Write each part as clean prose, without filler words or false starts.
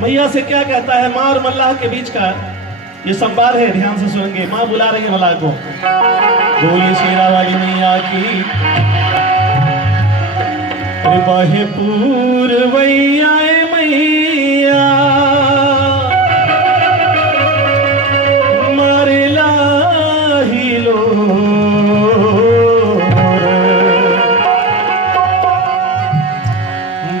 मैया से क्या कहता है। माँ और मल्लाह के बीच का ये संवाद है, ध्यान से सुनेंगे। माँ बुला रही है मल्लाह को। बोली शेरा वाली मैया की। बहे पूरवैया मैया मरला ही लो।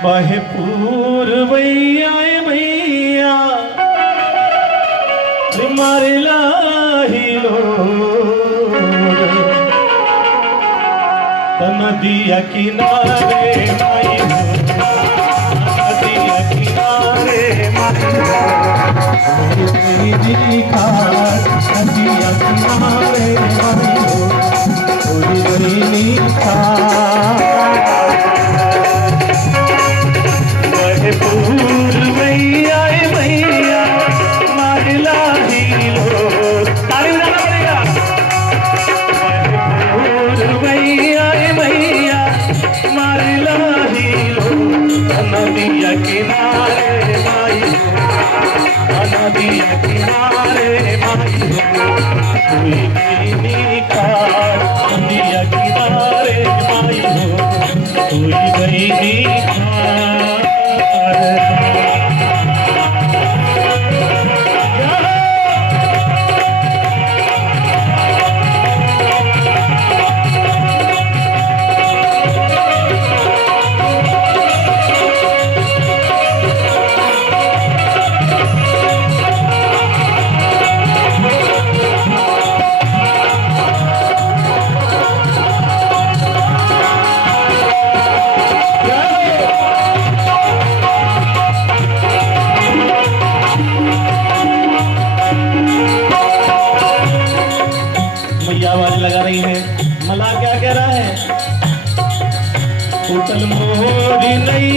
बहे पूरवैया मैया मरला ही लो। नदिया किनारे माई हो, नदिया किनारे माई हो, तेरी खाट नदिया किनारे माई हो, तेरी खाट। बहे पूरवैया मैया मरला ही लो। ताली बजाना पड़ेगा। पूरवैया मैया मरला ही लो। नदिया किनारे माई हो, नदिया किनारे माई हो, कोई नहीं खाट नदिया किनारे माई हो, कोई नहीं खाट। लगा रही है। मला क्या कह रहा है। उतल मोरी नहीं